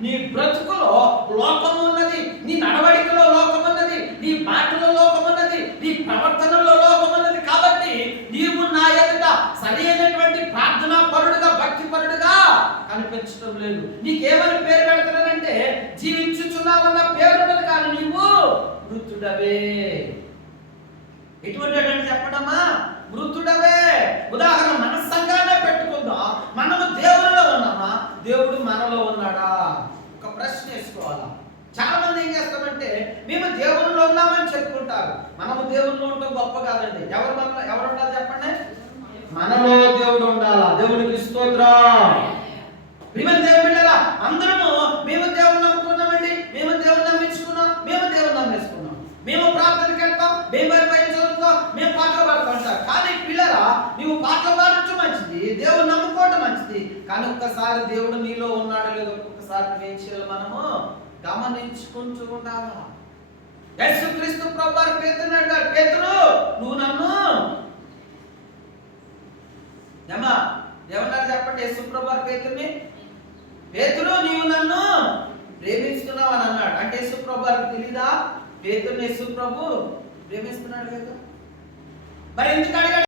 నీ బ్రతుకులో లోకం ఉన్నది నీ నడవడికలో లోకం ఉన్నది నీ మాటలో లోకం ఉన్నది నీ ప్రవర్తనలో లోకం ఉన్నది కాబట్టి నీవు నా ఎదుట సరైనటువంటి ప్రార్థనా పరుడుగా భక్తి పరుడుగా కనిపించడం లేదు. నీకేమని పేరు పెడతానంటే జీవించుచున్నావన్న పేరు ఉన్నది కానీ నీవు మృతుడవే ఎటువంటి వాడు చెప్పడమా? మృతుడవే ఉదాహరణ మన సంఘాన్ని పెట్టుకుందాం. మనము దేవునిలో ఉన్నామా? దేవుడు మనలో ఉన్నాడా? ప్రశ్న చాలా మంది ఏం చేస్తామంటే మేము దేవునిలో ఉన్నామని చెప్పుకుంటారు. మనము దేవునిలో ఉంటాం గొప్ప కాదండి. ఎవరు మనలో ఎవరు ఉండాలి చెప్పండి? మనలో దేవుడు ఉండాలా? దేవునికి స్తోత్రం. కానీ ఒక్కసారి దేవుడు నీలో ఉన్నాడో లేదో ఒక్కొక్కసారి నువ్వేం చేయాలి మనము గమనించుకుంటూ ఉండాలా? యేసుక్రీస్తు ప్రభు వారు పేతురు అంటారు పేతురు నువ్వు నన్ను ఏమా ఏమన్నారు చెప్పండి? యేసు ప్రభు పేతుని పేతురు నీవు నన్ను ప్రేమిస్తున్నావు అని అన్నాడు. అంటే యేసు ప్రభు తెలీదా? పేతుని యేసు ప్రభు ప్రేమిస్తున్నాడు కదా. మరి ఎందుకు అడిగాడు?